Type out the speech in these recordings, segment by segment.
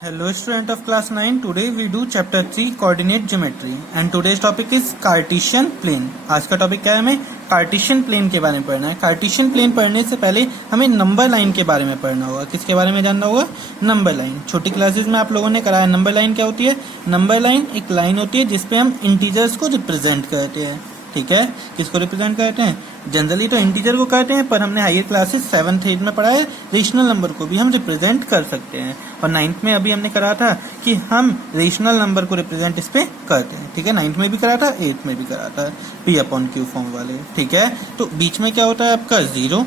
Hello student of class 9, today we do chapter 3 coordinate geometry and today's topic is Cartesian plane। आज का topic क्या है, हमें Cartesian plane के बारे में पढ़ना है। कार्टेशियन प्लेन पढ़ने से पहले हमें नंबर लाइन के बारे में पढ़ना होगा। किसके बारे में जानना होगा? Number line. छोटी क्लासेस में आप लोगों ने कराया। नंबर लाइन क्या होती है? नंबर लाइन एक लाइन होती है जिसपे हम इंटीजर्स को रिप्रेजेंट करते हैं। ठीक है, किसको रिप्रेजेंट करते हैं? जनरली तो इंटीजर को करते हैं, पर हमने हायर क्लासेस 7th 8th में पढ़ा है रेशनल नंबर को भी हम रिप्रेजेंट कर सकते हैं। और 9th में अभी हमने करा था कि हम रेशनल नंबर को रिप्रेजेंट इस पे करते हैं। ठीक है, 9th में भी करा था, 8th में भी करा था, P/Q फॉर्म वाले। ठीक है, तो बीच में क्या होता है आपका? 0।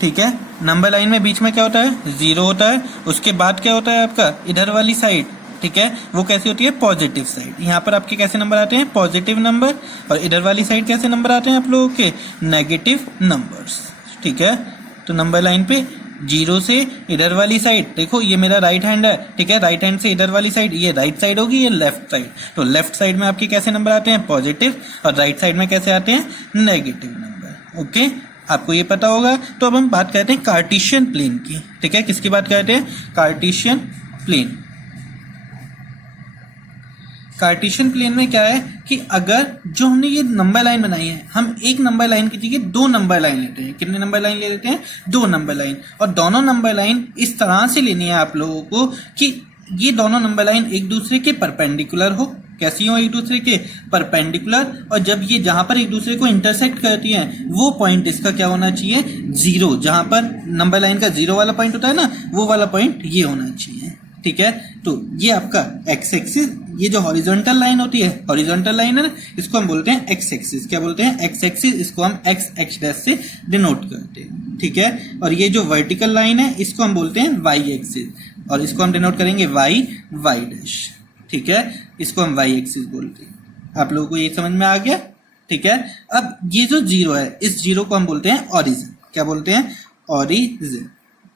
ठीक है, नंबर लाइन में बीच में क्या होता है? 0 होता है। उसके बाद क्या होता है आपका? इधर वाली साइड, ठीक है, वो कैसी होती है? Positive side. यहाँ पर आपके कैसे नंबर आते हैं? Positive number. और इधर वाली साइड कैसे नंबर आते हैं आप लोगों के? Negative numbers. ठीक है, तो नंबर लाइन पे 0 से इधर वाली साइड, देखो ये मेरा राइट हैंड है। ठीक है, राइट हैंड से इधर वाली साइड, ये राइट साइड होगी, ये लेफ्ट साइड। तो लेफ्ट साइड में आपके कैसे नंबर आते हैं? पॉजिटिव। और राइट साइड में कैसे आते हैं? Negative number. ओके, आपको ये पता होगा। तो अब हम बात करते हैं कार्टेशियन प्लेन की। ठीक है, किसकी बात करते हैं? Cartesian plane. कार्टेशियन प्लेन में क्या है कि अगर जो हमने ये नंबर लाइन बनाई है, हम एक नंबर लाइन की जगह 2 नंबर लाइन लेते हैं। कितने नंबर लाइन ले लेते हैं? 2 नंबर लाइन। और दोनों नंबर लाइन इस तरह से लेनी है आप लोगों को कि ये दोनों नंबर लाइन एक दूसरे के परपेंडिकुलर हो। कैसी हो? एक दूसरे के परपेंडिकुलर। और जब ये जहां पर एक दूसरे को इंटरसेक्ट करती हैं, वो पॉइंट इसका क्या होना चाहिए? 0। जहां पर नंबर लाइन का 0 वाला पॉइंट होता है ना, वो वाला पॉइंट ये होना चाहिए। ठीक है, तो ये आपका एक्स एक्सिस, ये जो हॉरिजॉन्टल लाइन होती है, हॉरिजॉन्टल लाइन है ना, इसको हम बोलते हैं एक्स एक्सिस। क्या बोलते हैं? X axis. इसको हम एक्स एक्स डैश से डिनोट करते हैं। ठीक है, और ये जो वर्टिकल लाइन है, इसको हम बोलते हैं वाई एक्सिस, और इसको हम डिनोट करेंगे वाई वाई डैश। ठीक है, इसको हम वाई एक्सिस बोलते हैं। आप लोगों को ये समझ में आ गया? ठीक है, अब ये जो 0 है, इस 0 को हम बोलते हैं ऑरिजिन। क्या बोलते हैं? ऑरिजिन।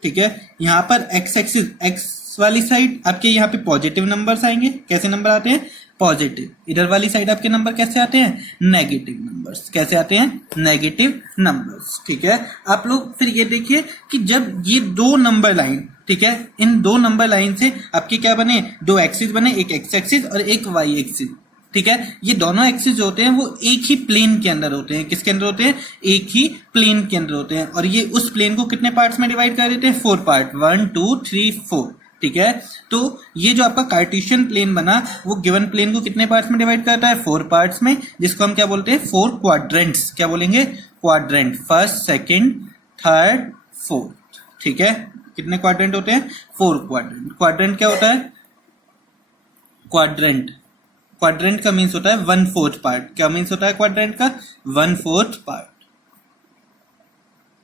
ठीक है, यहाँ पर एक्स एक्सिस, एक्स वाली साइड आपके यहाँ पे पॉजिटिव नंबर्स आएंगे। कैसे नंबर आते हैं? पॉजिटिव। इधर वाली साइड आपके नंबर कैसे आते हैं? Negative numbers. कैसे आते हैं? Negative numbers. ठीक है, आप लोग फिर ये देखिए कि जब ये 2 नंबर लाइन, ठीक है, इन 2 नंबर लाइन से आपके क्या बने? 2 एक्सिस बने, एक एक्स एक्सिस और एक वाई एक्सिस। ठीक है, ये दोनों एक्सिस जो होते हैं वो एक ही प्लेन के अंदर होते हैं। किसके अंदर होते हैं? एक ही प्लेन के अंदर होते हैं। और ये उस प्लेन को कितने पार्ट्स में डिवाइड कर देते हैं? 4 पार्ट, 1 2 3 4। ठीक है, तो ये जो आपका कार्टेशियन प्लेन बना, वो गिवन प्लेन को कितने पार्ट्स में डिवाइड करता है? 4 पार्ट्स में, जिसको हम क्या बोलते हैं? 4 क्वाड्रेंट्स। क्या बोलेंगे? Quadrant. First, second, third, fourth. ठीक है, कितने क्वाड्रेंट होते हैं? 4 क्वाड्रेंट। क्वाड्रेंट क्या होता है? क्वाड्रेंट, क्वाड्रेंट का मीन्स होता है 1/4 पार्ट। क्या मीन्स होता है क्वाड्रेंट का? 1/4 पार्ट।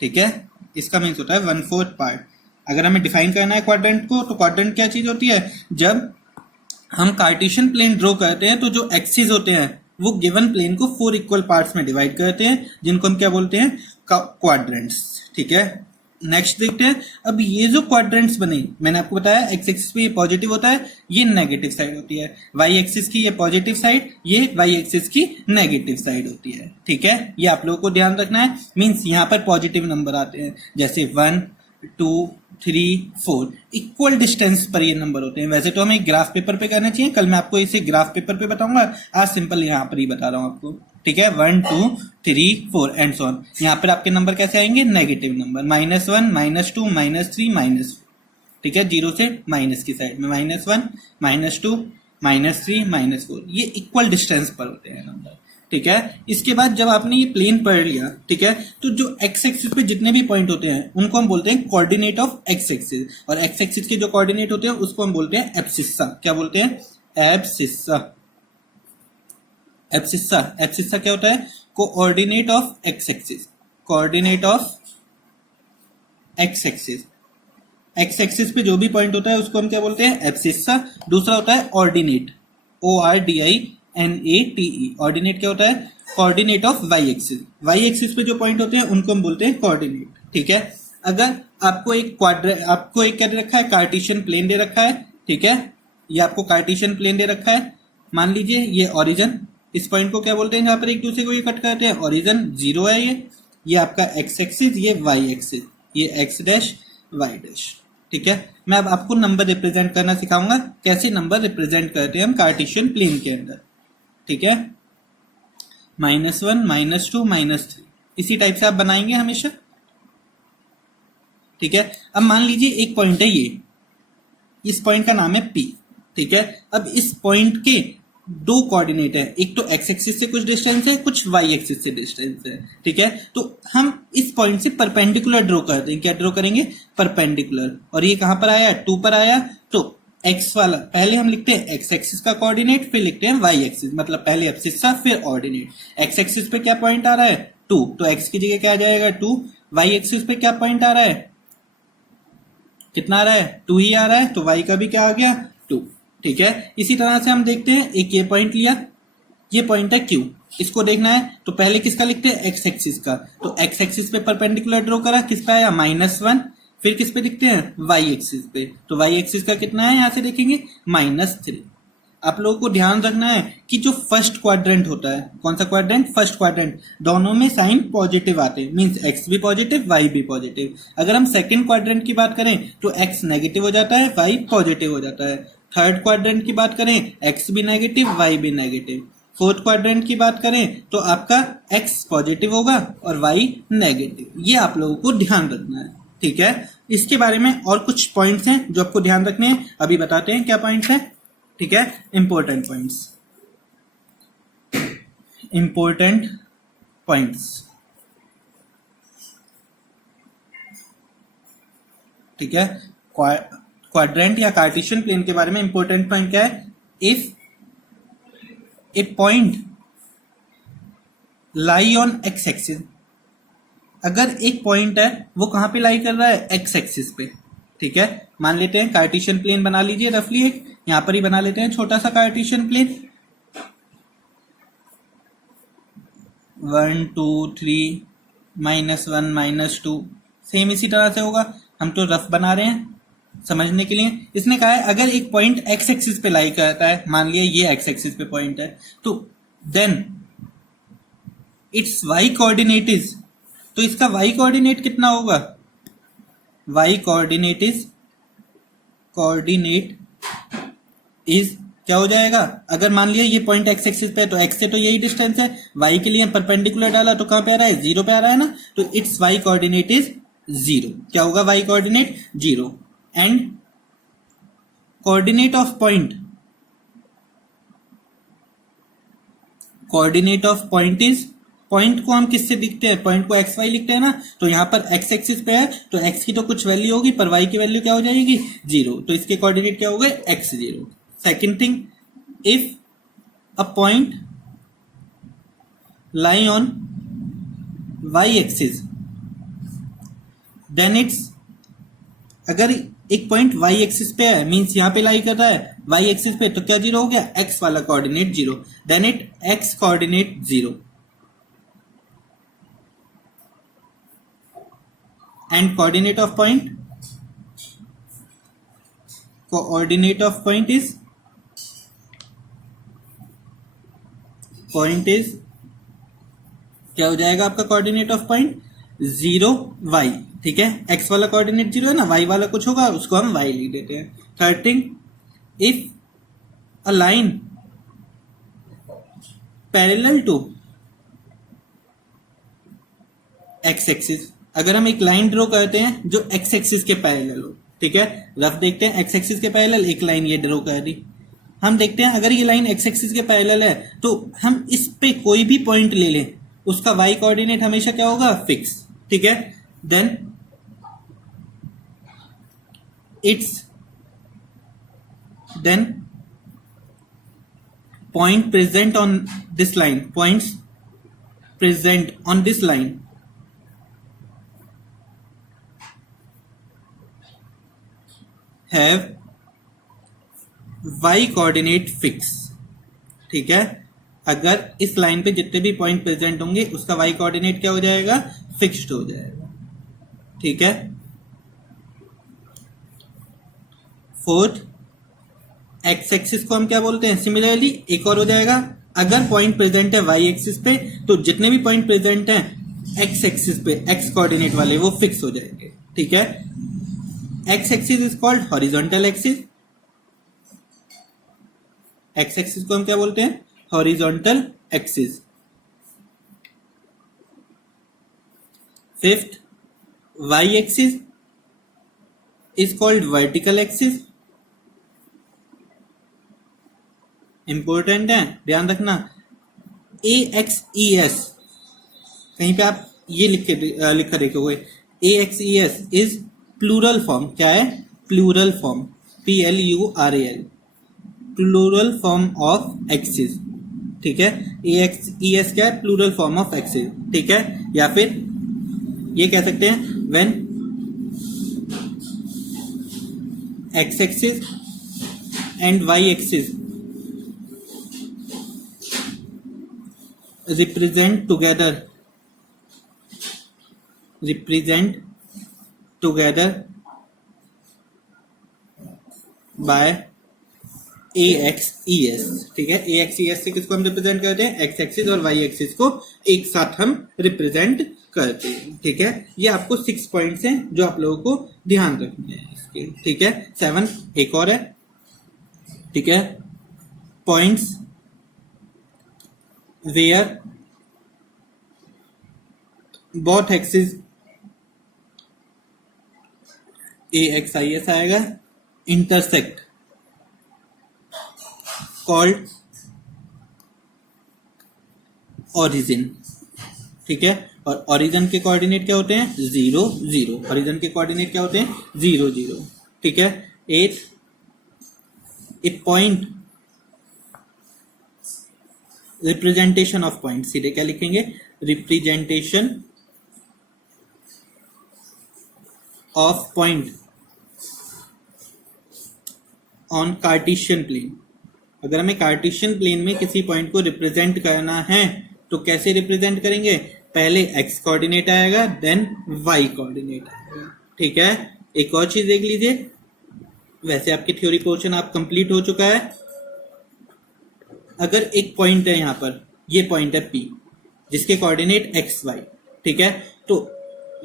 ठीक है, इसका मीन्स होता है 1/4 पार्ट। अगर हमें डिफाइन करना है क्वाड्रेंट को, तो क्वाड्रेंट क्या चीज होती है? जब हम कार्टेशियन प्लेन ड्रॉ करते हैं, तो जो एक्सिस होते हैं वो गिवन प्लेन को 4 इक्वल पार्ट्स में डिवाइड करते हैं, जिनको हम क्या बोलते हैं? क्वाड्रेंट्स। ठीक है, नेक्स्ट देखते हैं। अब ये जो क्वाड्रेंट्स बने, मैंने आपको बताया एक्स एक्सिस पे ये पॉजिटिव होता है, ये नेगेटिव साइड होती है। वाई एक्सिस की ये पॉजिटिव साइड, ये वाई एक्सिस की नेगेटिव साइड होती है। ठीक है, ये आप लोगों को ध्यान रखना है। मीन्स यहाँ पर पॉजिटिव नंबर आते हैं, जैसे 1 2 3 4 इक्वल डिस्टेंस पर ये नंबर होते हैं। वैसे तो हमें ग्राफ पेपर पे करना चाहिए, कल मैं आपको इसे ग्राफ पेपर पे बताऊंगा, आज सिंपल यहाँ पर ही बता रहा हूँ आपको। ठीक है, 1 2 3 4 एंड सो ऑन। यहाँ पर आपके नंबर कैसे आएंगे? Negative number, -1 -2 -3 -4। ठीक है, 0 से माइनस की साइड में -1 -2 -3 -4, ये इक्वल डिस्टेंस पर होते हैं नंबर। ठीक है, इसके बाद जब आपने ये प्लेन पढ़ लिया, ठीक है, तो जो एक्स एक्सिस पे जितने भी पॉइंट होते हैं उनको हम बोलते हैं कोऑर्डिनेट ऑफ एक्स एक्सिस। और एक्स एक्सिस के जो कोऑर्डिनेट होते हैं उसको हम बोलते हैं एब्सिस्सा। क्या बोलते हैं? एब्सिस्सा। एब्सिस्सा, एब्सिस्सा क्या होता है? Coordinate of x axis. Coordinate of x axis. X axis पे जो भी पॉइंट होता है उसको हम क्या बोलते हैं? एब्सिस्सा। दूसरा होता है ऑर्डिनेट, ORDINATE। ऑर्डिनेट क्या होता है? Coordinate of Y axis. Y axis पे जो पॉइंट होते हैं उनको हम बोलते हैं कोऑर्डिनेट। ठीक है, अगर आपको एक क्या दे रखा है? कार्टेशियन प्लेन दे रखा है। ठीक है, ये आपको कार्टेशियन प्लेन दे रखा है। मान लीजिए ये ओरिजिन, इस पॉइंट को क्या बोलते हैं? जहां पर एक दूसरे को ये कट करते हैं, ओरिजिन 0 है। ये आपका एक्स एक्सिस, ये वाई एक्सिस, ये एक्स डैश वाई डैश। ठीक है, मैं अब आपको नंबर रिप्रेजेंट करना सिखाऊंगा, कैसे नंबर रिप्रेजेंट करते हैं हम कार्टेशियन प्लेन के अंदर। ठीक है, -1, -2, -3 इसी टाइप से आप बनाएंगे हमेशा। ठीक है, अब मान लीजिए एक पॉइंट है ये, इस पॉइंट का नाम है P। ठीक है, अब इस पॉइंट के दो कोऑर्डिनेट है, एक तो x एक्सिस से कुछ डिस्टेंस है, कुछ y एक्सिस से डिस्टेंस है। ठीक है, तो हम इस पॉइंट से परपेंडिकुलर ड्रॉ करते हैं। क्या ड्रॉ करेंगे? परपेंडिकुलर। और ये कहां पर आया? 2 पर आया। तो x वाला पहले हम लिखते हैं x एक्सिस का कोऑर्डिनेट, फिर लिखते हैं y एक्सिस, मतलब पहले एब्सिस्सा फिर ऑर्डिनेट। x एक्सिस पे क्या पॉइंट आ रहा है? 2, तो x की जगह क्या आ जाएगा? 2। y एक्सिस पे क्या पॉइंट आ रहा है? कितना आ रहा है? 2 ही आ रहा है, तो y का भी क्या आ गया? 2। ठीक है, इसी तरह से हम देखते हैं, एक ये पॉइंट लिया, ये पॉइंट है Q, इसको देखना है तो पहले किसका लिखते हैं? x एक्सिस का। तो x एक्सिस पे परपेंडिकुलर ड्रॉ करा, किस पे आया? -1। फिर किस पे लिखते हैं? y एक्सिस पे। तो y एक्सिस का कितना है? यहां से देखेंगे -3। आप लोगों को ध्यान रखना है कि जो फर्स्ट क्वाड्रेंट होता है, कौन सा क्वाड्रेंट? फर्स्ट क्वाड्रेंट, दोनों में साइन पॉजिटिव आते हैं, मींस x भी पॉजिटिव y भी पॉजिटिव। अगर हम सेकंड क्वाड्रेंट की बात करें तो x नेगेटिव हो जाता है, y पॉजिटिव हो जाता है। थर्ड क्वाड्रेंट की बात करें, x भी नेगेटिव y भी नेगेटिव। फोर्थ क्वाड्रेंट की बात करें तो आपका x पॉजिटिव होगा और y नेगेटिव। ये आप लोगों को ध्यान रखना है। ठीक है, इसके बारे में और कुछ पॉइंट्स हैं जो आपको ध्यान रखने हैं, अभी बताते हैं क्या पॉइंट्स हैं। ठीक है, इंपॉर्टेंट पॉइंट्स, इंपॉर्टेंट पॉइंट्स। ठीक है, क्वाड्रेंट या कार्टेशियन प्लेन के बारे में इंपॉर्टेंट पॉइंट क्या है? If A point lie on x axis, अगर एक पॉइंट है वो कहां पे लाई कर रहा है? एक्स एक्सिस पे। ठीक है, मान लेते हैं कार्टेशियन प्लेन बना लीजिए रफली, एक यहां पर ही बना लेते हैं छोटा सा कार्टेशियन प्लेन। 1 2 3 -1 -2 सेम इसी तरह से होगा, हम तो रफ बना रहे हैं समझने के लिए। इसने कहा है अगर एक पॉइंट एक्स एक्सिस पे लाई करता है, मान लिया ये एक्स एक्सिस पे पॉइंट है, तो then it's Y coordinate is, तो इसका वाई कोऑर्डिनेट कितना होगा? वाई कोऑर्डिनेट इज क्या हो जाएगा? अगर मान लिया ये पॉइंट एक्स एक्सिस पे है तो एक्स से तो यही डिस्टेंस है, वाई के लिए परपेंडिकुलर डाला तो कहां पे आ रहा है? 0 पे आ रहा है ना, तो इट्स वाई कोऑर्डिनेट इज 0। क्या होगा? Y coordinate 0। And coordinate of point is, point को हम किससे लिखते हैं? पॉइंट को एक्स वाई लिखते हैं ना, तो यहां पर एक्स एक्सिस पे है तो एक्स की तो कुछ वैल्यू होगी, पर वाई की वैल्यू क्या हो जाएगी? 0। तो इसके कोऑर्डिनेट क्या हो गए? x0। Second thing, if a point lie on Y axis, then it's, अगर एक पॉइंट y एक्सिस पे है, मींस यहां पे लाई कर रहा है y एक्सिस पे, तो क्या 0 हो गया? x वाला coordinate 0, then it x coordinate 0। And coordinate of point is क्या हो जाएगा आपका? Coordinate of point 0 y। ठीक है, x वाला कोऑर्डिनेट 0 है ना, y वाला कुछ होगा उसको हम y लिख देते हैं। Third thing, if a line parallel to x axis, अगर हम एक लाइन ड्रॉ करते हैं जो x एक्सिस के पैरेलल हो। ठीक है, रफ देखते हैं, x एक्सिस के पैरेलल एक लाइन ये ड्रॉ कर दी। हम देखते हैं अगर ये लाइन x एक्सिस के पैरेलल है तो हम इस पे कोई भी पॉइंट ले लें, उसका y कोऑर्डिनेट हमेशा क्या होगा? फिक्स। ठीक है, then point present on this line, points present on this line have y coordinate fix। ठीक है, अगर इस लाइन पे जितने भी पॉइंट प्रेजेंट होंगे उसका y कोऑर्डिनेट क्या हो जाएगा? फिक्स्ड हो जाएगा। ठीक है, फोर्थ, एक्स एक्सिस को हम क्या बोलते हैं? सिमिलरली एक और हो जाएगा, अगर पॉइंट प्रेजेंट है y एक्सिस पे तो जितने भी पॉइंट प्रेजेंट हैं x एक्सिस पे, x कोऑर्डिनेट वाले, वो फिक्स हो जाएंगे। ठीक है, X axis is called horizontal axis, X axis को हम क्या बोलते हैं, horizontal axis. Fifth, Y axis is called vertical axis. Important है, ध्यान रखना। ए एक्स ई एस, कहीं पे आप ये लिख कर देखोगे, A X E S is plural form, क्या है, plural form, PLURAL, plural form of axis, ठीक है। ए एक्स ई एस क्या है, प्लूरल फॉर्म ऑफ एक्सिस, ठीक है। या फिर ये कह सकते हैं when X axis and Y axis represent together by AXES, ठीक है। AXES से किसको हम रिप्रेजेंट करते हैं, एक्स एक्सिस और वाई एक्सिस को एक साथ हम रिप्रेजेंट करते हैं, ठीक है। ये आपको 6 पॉइंट्स हैं जो आप लोगों को ध्यान रखने हैं इसके, ठीक है। 7 एक और है, ठीक है, points where both axes AXIS आएगा, intersect called origin, ठीक है। और origin के कोऑर्डिनेट क्या होते हैं, 0 0, origin के कोऑर्डिनेट क्या होते हैं, 0 0, ठीक है। 8, A point, representation of point, सीधे क्या लिखेंगे, representation of point on Cartesian plane. अगर हमें कार्टेशियन प्लेन में किसी पॉइंट को रिप्रेजेंट करना है तो कैसे रिप्रेजेंट करेंगे, पहले एक्स कोऑर्डिनेट आएगा, देन वाई कोऑर्डिनेट आएगा, ठीक है। एक और चीज देख लीजिए, वैसे आपकी थ्योरी पोर्शन आप कंप्लीट हो चुका है। अगर एक पॉइंट है यहाँ पर, ये पॉइंट है P जिसके कोऑर्डिनेट एक्स वाई, ठीक है, तो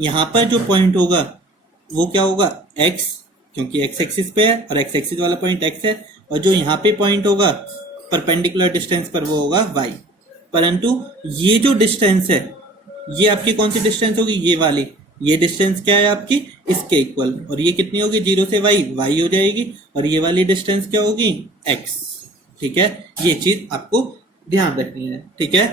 यहाँ पर जो पॉइंट होगा वो क्या होगा, x, क्योंकि x एक्सिस पे है और x एक्सिस वाला पॉइंट x है, और जो यहाँ पे पॉइंट होगा परपेंडिकुलर डिस्टेंस पर वो होगा y। परंतु ये जो डिस्टेंस है ये आपकी कौन सी डिस्टेंस होगी, ये वाली, ये डिस्टेंस क्या है आपकी, इसके इक्वल, और ये कितनी होगी, 0 से y हो जाएगी, और ये वाली डिस्टेंस क्या होगी, x, ठीक है। ये चीज आपको ध्यान रखनी है, ठीक है।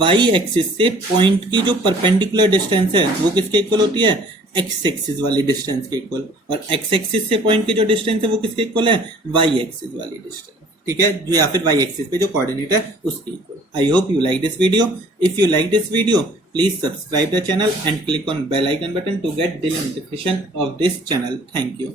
y एक्सिस से पॉइंट की जो परपेंडिकुलर डिस्टेंस है वो किसके इक्वल होती है, x एक्सिस वाली डिस्टेंस के इक्वल, और x एक्सिस से पॉइंट की जो डिस्टेंस है वो किसके इक्वल है, y एक्सिस वाली डिस्टेंस, ठीक है, जो या फिर y एक्सिस पे जो कोऑर्डिनेट है उसके equal. I hope you like this video. If you like this video, please subscribe the channel and click on bell icon button to get daily notification of this channel. Thank you.